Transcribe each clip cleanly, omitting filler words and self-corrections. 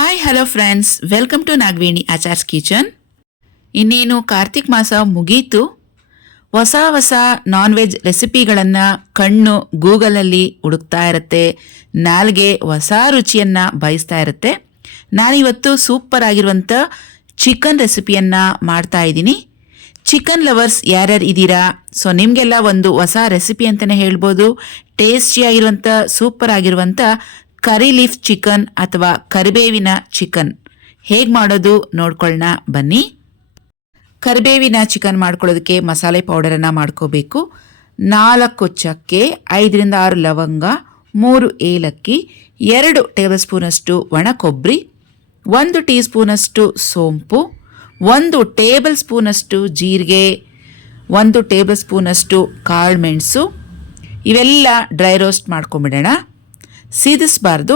Hi hello friends, welcome to Nagaveni Achar's kitchen. ಇನ್ನೇನು ಕಾರ್ತಿಕ್ ಮಾಸ ಮುಗೀತು. ಹೊಸ ಹೊಸ ನಾನ್ ವೆಜ್ ರೆಸಿಪಿಗಳನ್ನು ಕಣ್ಣು ಗೂಗಲಲ್ಲಿ ಹುಡುಕ್ತಾ ಇರುತ್ತೆ, ನಾಲ್ಗೆ ಹೊಸ ರುಚಿಯನ್ನು ಬಯಸ್ತಾ ಇರುತ್ತೆ. ನಾನಿವತ್ತು ಸೂಪರ್ ಆಗಿರುವಂಥ ಚಿಕನ್ ರೆಸಿಪಿಯನ್ನು ಮಾಡ್ತಾ ಇದ್ದೀನಿ. ಚಿಕನ್ ಲವರ್ಸ್ ಯಾರ್ಯಾರು ಇದ್ದೀರಾ? ಸೊ ನಿಮಗೆಲ್ಲ ಒಂದು ಹೊಸ ರೆಸಿಪಿ ಅಂತಲೇ ಹೇಳ್ಬೋದು. ಟೇಸ್ಟಿಯಾಗಿರುವಂಥ ಸೂಪರ್ ಆಗಿರುವಂಥ ಕರಿ ಲೀಫ್ ಚಿಕನ್ ಅಥವಾ ಕರಿಬೇವಿನ ಚಿಕನ್ ಹೇಗೆ ಮಾಡೋದು ನೋಡ್ಕೊಳ್ಳೋಣ ಬನ್ನಿ. ಕರಿಬೇವಿನ ಚಿಕನ್ ಮಾಡ್ಕೊಳ್ಳೋದಕ್ಕೆ ಮಸಾಲೆ ಪೌಡರನ್ನು ಮಾಡ್ಕೋಬೇಕು. 4 ಚಕ್ಕೆ, 5ರಿಂದ 6 ಲವಂಗ, 3 ಏಲಕ್ಕಿ, 2 ಟೇಬಲ್ ಸ್ಪೂನಷ್ಟು ಒಣ ಕೊಬ್ಬರಿ, 1 ಟೀ ಸ್ಪೂನಷ್ಟು ಸೋಂಪು, 1 ಟೇಬಲ್ ಸ್ಪೂನಷ್ಟು ಜೀರಿಗೆ, 1 ಟೇಬಲ್ ಸ್ಪೂನಷ್ಟು ಕಾಳು ಮೆಣಸು. ಇವೆಲ್ಲ ಡ್ರೈ ರೋಸ್ಟ್ ಮಾಡ್ಕೊಂಬಿಡೋಣ. ಸೀದಿಸಬಾರ್ದು,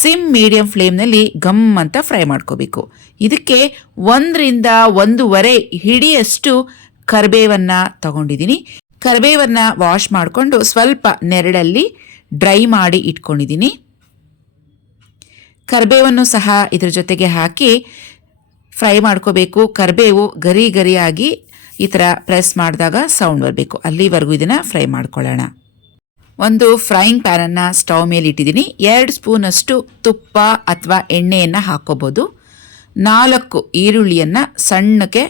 ಸಿಮ್ ಮೀಡಿಯಂ ಫ್ಲೇಮ್ನಲ್ಲಿ ಗಮ್ ಅಂತ ಫ್ರೈ ಮಾಡ್ಕೋಬೇಕು. ಇದಕ್ಕೆ 1ರಿಂದ 1.5 ಹಿಡಿಯಷ್ಟು ಕರಿಬೇವನ್ನು ತಗೊಂಡಿದ್ದೀನಿ. ಕರಿಬೇವನ್ನು ವಾಶ್ ಮಾಡಿಕೊಂಡು ಸ್ವಲ್ಪ ನೆರಳಲ್ಲಿ ಡ್ರೈ ಮಾಡಿ ಇಟ್ಕೊಂಡಿದ್ದೀನಿ. ಕರಿಬೇವನ್ನು ಸಹ ಇದ್ರ ಜೊತೆಗೆ ಹಾಕಿ ಫ್ರೈ ಮಾಡ್ಕೋಬೇಕು. ಕರಿಬೇವು ಗರಿ ಗರಿಯಾಗಿ ಈ ಥರ ಪ್ರೆಸ್ ಮಾಡಿದಾಗ ಸೌಂಡ್ ಬರಬೇಕು, ಅಲ್ಲಿವರೆಗೂ ಇದನ್ನು ಫ್ರೈ ಮಾಡ್ಕೊಳ್ಳೋಣ. ಒಂದು ಫ್ರೈಯಿಂಗ್ ಪ್ಯಾನನ್ನು ಸ್ಟವ್ ಮೇಲೆ ಇಟ್ಟಿದ್ದೀನಿ. 2 ಸ್ಪೂನಷ್ಟು ತುಪ್ಪ ಅಥವಾ ಎಣ್ಣೆಯನ್ನು ಹಾಕ್ಕೋಬೋದು. 4 ಈರುಳ್ಳಿಯನ್ನು ಸಣ್ಣಕ್ಕೆ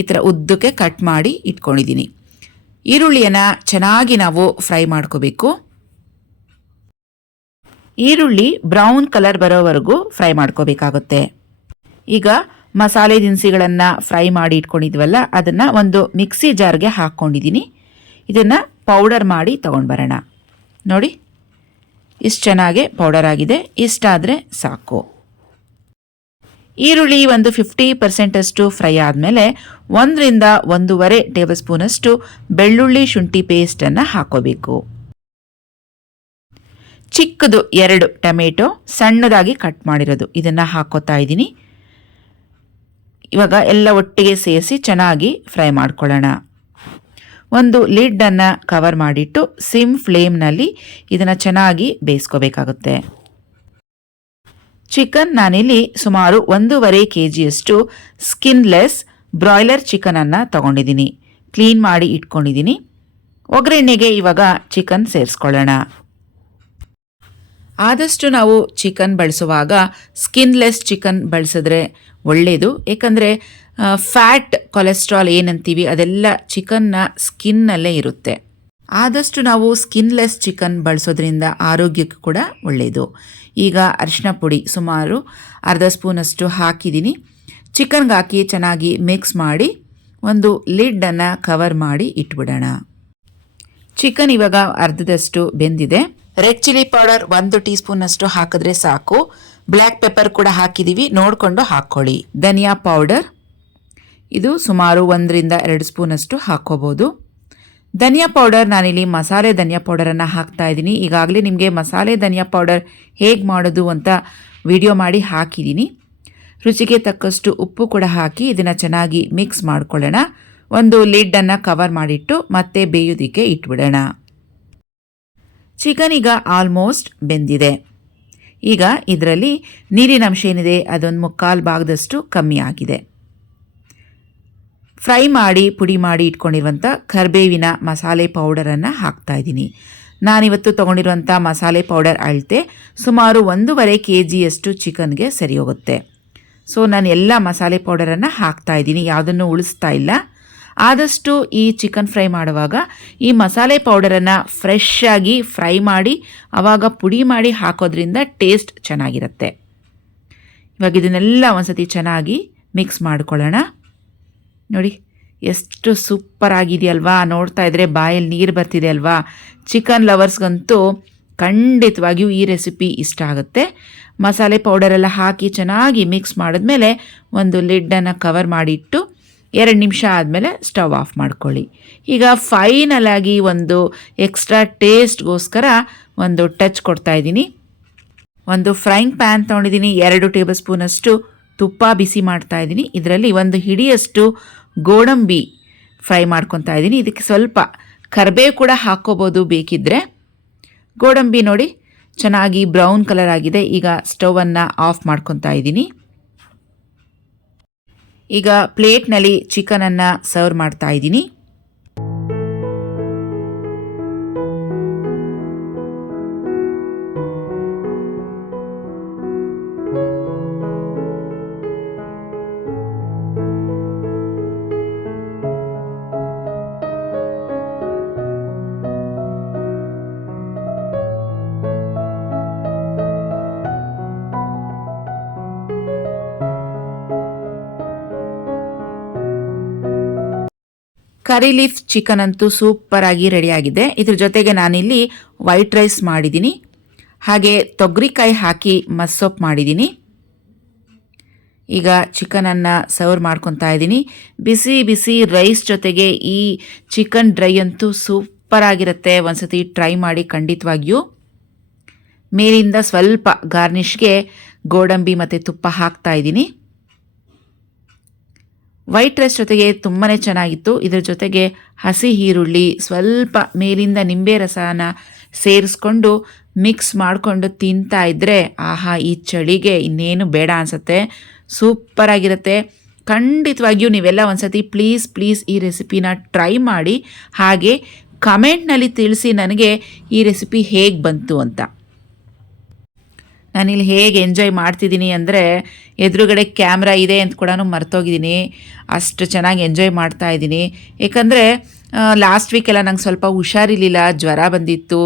ಈ ಥರ ಉದ್ದಕ್ಕೆ ಕಟ್ ಮಾಡಿ ಇಟ್ಕೊಂಡಿದ್ದೀನಿ. ಈರುಳ್ಳಿಯನ್ನು ಚೆನ್ನಾಗಿ ನಾವು ಫ್ರೈ ಮಾಡ್ಕೋಬೇಕು. ಈರುಳ್ಳಿ ಬ್ರೌನ್ ಕಲರ್ ಬರೋವರೆಗೂ ಫ್ರೈ ಮಾಡ್ಕೋಬೇಕಾಗುತ್ತೆ. ಈಗ ಮಸಾಲೆ ದಿನಸಿಗಳನ್ನು ಫ್ರೈ ಮಾಡಿ ಇಟ್ಕೊಂಡಿದ್ವಲ್ಲ, ಅದನ್ನು ಒಂದು ಮಿಕ್ಸಿ ಜಾರ್ಗೆ ಹಾಕ್ಕೊಂಡಿದ್ದೀನಿ. ಇದನ್ನು ಪೌಡರ್ ಮಾಡಿ ತೊಗೊಂಡು ಬರೋಣ. ನೋಡಿ, ಇಷ್ಟು ಚೆನ್ನಾಗಿ ಪೌಡರ್ ಆಗಿದೆ. ಇಷ್ಟಾದರೆ ಸಾಕು. ಈರುಳ್ಳಿ ಒಂದು 50% ಫ್ರೈ ಆದಮೇಲೆ 1ರಿಂದ 1.5 ಟೇಬಲ್ ಸ್ಪೂನಷ್ಟು ಬೆಳ್ಳುಳ್ಳಿ ಶುಂಠಿ ಪೇಸ್ಟನ್ನು ಹಾಕೋಬೇಕು. ಚಿಕ್ಕದು 2 ಟೊಮೆಟೊ ಸಣ್ಣದಾಗಿ ಕಟ್ ಮಾಡಿರೋದು, ಇದನ್ನು ಹಾಕೋತಾ ಇದ್ದೀನಿ. ಇವಾಗ ಎಲ್ಲ ಒಟ್ಟಿಗೆ ಸೇರಿಸಿ ಚೆನ್ನಾಗಿ ಫ್ರೈ ಮಾಡ್ಕೊಳ್ಳೋಣ. ಒಂದು ಲಿಡ್ಡನ್ನು ಕವರ್ ಮಾಡಿಟ್ಟು ಸಿಮ್ ಫ್ಲೇಮ್ನಲ್ಲಿ ಇದನ್ನು ಚೆನ್ನಾಗಿ ಬೇಯಿಸ್ಕೋಬೇಕಾಗುತ್ತೆ. ಚಿಕನ್ ನಾನಿಲ್ಲಿ ಸುಮಾರು 1.5 kgಯಷ್ಟು ಸ್ಕಿನ್ಲೆಸ್ ಬ್ರಾಯ್ಲರ್ ಚಿಕನನ್ನು ತಗೊಂಡಿದ್ದೀನಿ. ಕ್ಲೀನ್ ಮಾಡಿ ಇಟ್ಕೊಂಡಿದ್ದೀನಿ. ಒಗ್ಗರಣೆಗೆ ಇವಾಗ ಚಿಕನ್ ಸೇರಿಸ್ಕೊಳ್ಳೋಣ. ಆದಷ್ಟು ನಾವು ಚಿಕನ್ ಬಳಸುವಾಗ ಸ್ಕಿನ್ಲೆಸ್ ಚಿಕನ್ ಬಳಸಿದ್ರೆ ಒಳ್ಳೆಯದು. ಏಕೆಂದರೆ ಫ್ಯಾಟ್, ಕೊಲೆಸ್ಟ್ರಾಲ್ ಏನಂತೀವಿ ಅದೆಲ್ಲ ಚಿಕನ್ನ ಸ್ಕಿನ್ನಲ್ಲೇ ಇರುತ್ತೆ. ಆದಷ್ಟು ನಾವು ಸ್ಕಿನ್ಲೆಸ್ ಚಿಕನ್ ಬಳಸೋದ್ರಿಂದ ಆರೋಗ್ಯಕ್ಕೂ ಕೂಡ ಒಳ್ಳೆಯದು. ಈಗ ಅರಿಶಿನ ಪುಡಿ ಸುಮಾರು 1/2 ಸ್ಪೂನಷ್ಟು ಹಾಕಿದ್ದೀನಿ. ಚಿಕನ್ಗೆ ಹಾಕಿ ಚೆನ್ನಾಗಿ ಮಿಕ್ಸ್ ಮಾಡಿ ಒಂದು ಲಿಡ್ಡನ್ನು ಕವರ್ ಮಾಡಿ ಇಟ್ಬಿಡೋಣ. ಚಿಕನ್ ಇವಾಗ ಅರ್ಧದಷ್ಟು ಬೆಂದಿದೆ. ರೆಡ್ ಚಿಲ್ಲಿ ಪೌಡರ್ 1 ಟೀ ಸ್ಪೂನಷ್ಟು ಹಾಕಿದ್ರೆ ಸಾಕು. ಬ್ಲ್ಯಾಕ್ ಪೆಪ್ಪರ್ ಕೂಡ ಹಾಕಿದ್ದೀವಿ, ನೋಡಿಕೊಂಡು ಹಾಕ್ಕೊಳ್ಳಿ. ಧನಿಯಾ ಪೌಡರ್ ಇದು ಸುಮಾರು 1ರಿಂದ 2 ಸ್ಪೂನಷ್ಟು ಹಾಕ್ಕೋಬೋದು. ಧನಿಯಾ ಪೌಡರ್ ನಾನಿಲ್ಲಿ ಮಸಾಲೆ ಧನಿಯಾ ಪೌಡರನ್ನು ಹಾಕ್ತಾ ಇದ್ದೀನಿ. ಈಗಾಗಲೇ ನಿಮಗೆ ಮಸಾಲೆ ಧನಿಯಾ ಪೌಡರ್ ಹೇಗೆ ಮಾಡೋದು ಅಂತ ವಿಡಿಯೋ ಮಾಡಿ ಹಾಕಿದ್ದೀನಿ. ರುಚಿಗೆ ತಕ್ಕಷ್ಟು ಉಪ್ಪು ಕೂಡ ಹಾಕಿ ಇದನ್ನು ಚೆನ್ನಾಗಿ ಮಿಕ್ಸ್ ಮಾಡ್ಕೊಳ್ಳೋಣ. ಒಂದು ಲಿಡ್ಡನ್ನು ಕವರ್ ಮಾಡಿಟ್ಟು ಮತ್ತೆ ಬೇಯೋದಕ್ಕೆ ಇಟ್ಬಿಡೋಣ. ಚಿಕನ್ ಈಗ ಆಲ್ಮೋಸ್ಟ್ ಬೆಂದಿದೆ. ಈಗ ಇದರಲ್ಲಿ ನೀರಿನ ಅಂಶ ಏನಿದೆ ಅದೊಂದು 3/4 ಭಾಗದಷ್ಟು ಕಮ್ಮಿ ಆಗಿದೆ. ಫ್ರೈ ಮಾಡಿ ಪುಡಿ ಮಾಡಿ ಇಟ್ಕೊಂಡಿರುವಂಥ ಕರಿಬೇವಿನ ಮಸಾಲೆ ಪೌಡರನ್ನು ಹಾಕ್ತಾಯಿದ್ದೀನಿ. ನಾನಿವತ್ತು ತೊಗೊಂಡಿರುವಂಥ ಮಸಾಲೆ ಪೌಡರ್ ಅಳತೆ ಸುಮಾರು 1.5 kgಯಷ್ಟು ಚಿಕನ್ಗೆ ಸರಿ ಹೋಗುತ್ತೆ. ಸೊ ನಾನು ಎಲ್ಲ ಮಸಾಲೆ ಪೌಡರನ್ನು ಹಾಕ್ತಾಯಿದ್ದೀನಿ, ಯಾವುದನ್ನು ಉಳಿಸ್ತಾ ಇಲ್ಲ. ಆದಷ್ಟು ಈ ಚಿಕನ್ ಫ್ರೈ ಮಾಡುವಾಗ ಈ ಮಸಾಲೆ ಪೌಡರನ್ನು ಫ್ರೆಶ್ ಆಗಿ ಫ್ರೈ ಮಾಡಿ ಆವಾಗ ಪುಡಿ ಮಾಡಿ ಹಾಕೋದ್ರಿಂದ ಟೇಸ್ಟ್ ಚೆನ್ನಾಗಿರುತ್ತೆ. ಇವಾಗ ಇದನ್ನೆಲ್ಲ ಒಂದ್ಸತಿ ಚೆನ್ನಾಗಿ ಮಿಕ್ಸ್ ಮಾಡ್ಕೊಳ್ಳೋಣ. ನೋಡಿ ಎಷ್ಟು ಸೂಪರ್ ಆಗಿದೆಯಲ್ವಾ, ನೋಡ್ತಾ ಇದ್ದರೆ ಬಾಯಲ್ಲಿ ನೀರು ಬರ್ತಿದೆ ಅಲ್ವಾ. ಚಿಕನ್ ಲವರ್ಸ್ಗಂತೂ ಖಂಡಿತವಾಗಿಯೂ ಈ ರೆಸಿಪಿ ಇಷ್ಟ ಆಗುತ್ತೆ. ಮಸಾಲೆ ಪೌಡರೆಲ್ಲ ಹಾಕಿ ಚೆನ್ನಾಗಿ ಮಿಕ್ಸ್ ಮಾಡಿದ್ಮೇಲೆ ಒಂದು ಲಿಡ್ಡನ್ನು ಕವರ್ ಮಾಡಿಟ್ಟು 2 ನಿಮಿಷ ಆದಮೇಲೆ ಸ್ಟವ್ ಆಫ್ ಮಾಡ್ಕೊಳ್ಳಿ. ಈಗ ಫೈನಲ್ ಆಗಿ ಒಂದು ಎಕ್ಸ್ಟ್ರಾ ಟೇಸ್ಟ್ಗೋಸ್ಕರ ಒಂದು ಟಚ್ ಕೊಡ್ತಾ ಇದ್ದೀನಿ. ಒಂದು ಫ್ರೈಯಿಂಗ್ ಪ್ಯಾನ್ ತೊಗೊಂಡಿದ್ದೀನಿ. 2 ಟೇಬಲ್ ಸ್ಪೂನಷ್ಟು ತುಪ್ಪ ಬಿಸಿ ಮಾಡ್ತಾ ಇದ್ದೀನಿ. ಇದರಲ್ಲಿ ಒಂದು ಹಿಡಿಯಷ್ಟು ಗೋಡಂಬಿ ಫ್ರೈ ಮಾಡ್ಕೊತಾ ಇದ್ದೀನಿ. ಇದಕ್ಕೆ ಸ್ವಲ್ಪ ಕರಿಬೇವು ಕೂಡ ಹಾಕ್ಕೋಬೋದು ಬೇಕಿದ್ದರೆ. ಗೋಡಂಬಿ ನೋಡಿ ಚೆನ್ನಾಗಿ ಬ್ರೌನ್ ಕಲರ್ ಆಗಿದೆ. ಈಗ ಸ್ಟವನ್ನು ಆಫ್ ಮಾಡ್ಕೊತಾ ಇದ್ದೀನಿ. ಈಗ ಪ್ಲೇಟ್ನಲ್ಲಿ ಚಿಕನನ್ನು ಸರ್ವ್ ಮಾಡ್ತಾ ಇದ್ದೀನಿ. ಕರಿ ಲೀಫ್ ಚಿಕನ್ ಅಂತೂ ಸೂಪರಾಗಿ ರೆಡಿಯಾಗಿದೆ. ಇದ್ರ ಜೊತೆಗೆ ನಾನಿಲ್ಲಿ ವೈಟ್ ರೈಸ್ ಮಾಡಿದ್ದೀನಿ, ಹಾಗೆ ತೊಗರಿಕಾಯಿ ಹಾಕಿ ಮಸ್ಸೊಪ್ಪು ಮಾಡಿದ್ದೀನಿ. ಈಗ ಚಿಕನನ್ನು ಸರ್ವ್ ಮಾಡ್ಕೊತಾ ಇದ್ದೀನಿ. ಬಿಸಿ ಬಿಸಿ ರೈಸ್ ಜೊತೆಗೆ ಈ ಚಿಕನ್ ಡ್ರೈ ಅಂತೂ ಸೂಪರಾಗಿರುತ್ತೆ. ಒಂದ್ಸತಿ ಟ್ರೈ ಮಾಡಿ ಖಂಡಿತವಾಗಿಯೂ. ಮೇಲಿಂದ ಸ್ವಲ್ಪ ಗಾರ್ನಿಷ್ಗೆ ಗೋಡಂಬಿ ಮತ್ತು ತುಪ್ಪ ಹಾಕ್ತಾ ಇದ್ದೀನಿ. ವೈಟ್ ರೈಸ್ ಜೊತೆಗೆ ತುಂಬಾ ಚೆನ್ನಾಗಿತ್ತು. ಇದರ ಜೊತೆಗೆ ಹಸಿ ಈರುಳ್ಳಿ, ಸ್ವಲ್ಪ ಮೇಲಿಂದ ನಿಂಬೆ ರಸನ ಸೇರಿಸ್ಕೊಂಡು ಮಿಕ್ಸ್ ಮಾಡಿಕೊಂಡು ತಿಂತಾ ಇದ್ದರೆ ಆಹಾ, ಈ ಚಳಿಗೆ ಇನ್ನೇನು ಬೇಡ ಅನಿಸುತ್ತೆ. ಸೂಪರಾಗಿರುತ್ತೆ. ಖಂಡಿತವಾಗಿಯೂ ನೀವೆಲ್ಲ ಒಂದ್ಸತಿ ಪ್ಲೀಸ್ ಈ ರೆಸಿಪಿನ ಟ್ರೈ ಮಾಡಿ. ಹಾಗೆ ಕಮೆಂಟ್ನಲ್ಲಿ ತಿಳಿಸಿ ನನಗೆ ಈ ರೆಸಿಪಿ ಹೇಗೆ ಬಂತು ಅಂತ. ನಾನಿಲ್ಲಿ ಹೇಗೆ ಎಂಜಾಯ್ ಮಾಡ್ತಿದ್ದೀನಿ ಅಂದರೆ ಎದುರುಗಡೆ ಕ್ಯಾಮ್ರಾ ಇದೆ ಅಂತ ಕೂಡ ಮರ್ತೋಗಿದ್ದೀನಿ. ಅಷ್ಟು ಚೆನ್ನಾಗಿ ಎಂಜಾಯ್ ಮಾಡ್ತಾ ಇದ್ದೀನಿ. ಏಕೆಂದರೆ ಲಾಸ್ಟ್ ವೀಕೆಲ್ಲ ನಂಗೆ ಸ್ವಲ್ಪ ಹುಷಾರಿರಲಿಲ್ಲ, ಜ್ವರ ಬಂದಿತ್ತು,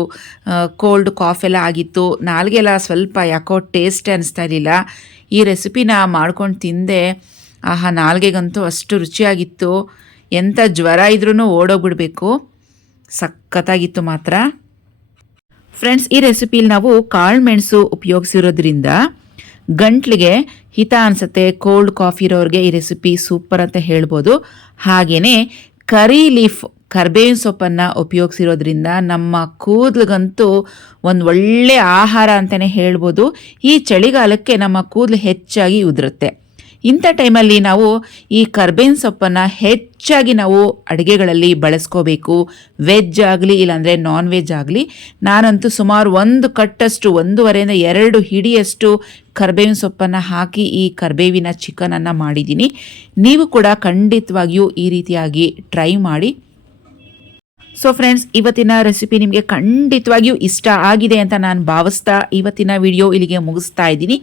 ಕೋಲ್ಡ್ ಕಾಫ್ ಎಲ್ಲ ಆಗಿತ್ತು. ನಾಲ್ಗೆಲ್ಲ ಸ್ವಲ್ಪ ಯಾಕೋ ಟೇಸ್ಟೇ ಅನ್ನಿಸ್ತಾ ಇರಲಿಲ್ಲ. ಈ ರೆಸಿಪಿನ ಮಾಡ್ಕೊಂಡು ತಿಂದೆ. ಆಹಾ, ನಾಲ್ಗೆಗಂತೂ ಅಷ್ಟು ರುಚಿಯಾಗಿತ್ತು. ಎಂಥ ಜ್ವರ ಇದ್ರೂ ಓಡೋಗ್ಬಿಡಬೇಕು. ಸಖತ್ತಾಗಿತ್ತು ಮಾತ್ರ. ಫ್ರೆಂಡ್ಸ್, ಈ ರೆಸಿಪಿಲಿ ನಾವು ಕಾಳು ಮೆಣಸು ಉಪಯೋಗಿಸಿರೋದ್ರಿಂದ ಗಂಟ್ಲಿಗೆ ಹಿತ ಅನಿಸುತ್ತೆ. ಕೋಲ್ಡ್ ಕಾಫಿ ಇರೋರಿಗೆ ಈ ರೆಸಿಪಿ ಸೂಪರ್ ಅಂತ ಹೇಳ್ಬೋದು. ಹಾಗೆಯೇ ಕರಿ ಲೀಫ್ ಕರ್ಬೇವಿನ ಸೊಪ್ಪನ್ನು ಉಪಯೋಗಿಸಿರೋದ್ರಿಂದ ನಮ್ಮ ಕೂದಲಿಗಂತೂ ಒಂದು ಒಳ್ಳೆಯ ಆಹಾರ ಅಂತಲೇ ಹೇಳ್ಬೋದು. ಈ ಚಳಿಗಾಲಕ್ಕೆ ನಮ್ಮ ಕೂದಲು ಹೆಚ್ಚಾಗಿ ಉದುರುತ್ತೆ. ಇಂಥ ಟೈಮಲ್ಲಿ ನಾವು ಈ ಕರ್ಬೇವಿನ ಸೊಪ್ಪನ್ನು ಹೆಚ್ಚಾಗಿ ನಾವು ಅಡುಗೆಗಳಲ್ಲಿ ಬಳಸ್ಕೋಬೇಕು. ವೆಜ್ ಆಗಲಿ ಇಲ್ಲಾಂದರೆ ನಾನ್ ವೆಜ್ ಆಗಲಿ. ನಾನಂತೂ ಸುಮಾರು 1 ಕಟ್ಟಷ್ಟು 1.5 ಇಂದ 2 ಹಿಡಿಯಷ್ಟು ಕರ್ಬೇವಿನ ಸೊಪ್ಪನ್ನು ಹಾಕಿ ಈ ಕರ್ಬೇವಿನ ಚಿಕನನ್ನು ಮಾಡಿದ್ದೀನಿ. ನೀವು ಕೂಡ ಖಂಡಿತವಾಗಿಯೂ ಈ ರೀತಿಯಾಗಿ ಟ್ರೈ ಮಾಡಿ. ಸೊ ಫ್ರೆಂಡ್ಸ್, ಇವತ್ತಿನ ರೆಸಿಪಿ ನಿಮಗೆ ಖಂಡಿತವಾಗಿಯೂ ಇಷ್ಟ ಆಗಿದೆ ಅಂತ ನಾನು ಭಾವಿಸ್ತಾ ಇವತ್ತಿನ ವಿಡಿಯೋ ಇಲ್ಲಿಗೆ ಮುಗಿಸ್ತಾ ಇದ್ದೀನಿ.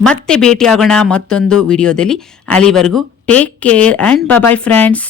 ಮತ್ತೆ ಭೇಟಿಯಾಗೋಣ ಮತ್ತೊಂದು ವಿಡಿಯೋದಲ್ಲಿ. ಅಲ್ಲಿವರೆಗೂ take care and bye friends.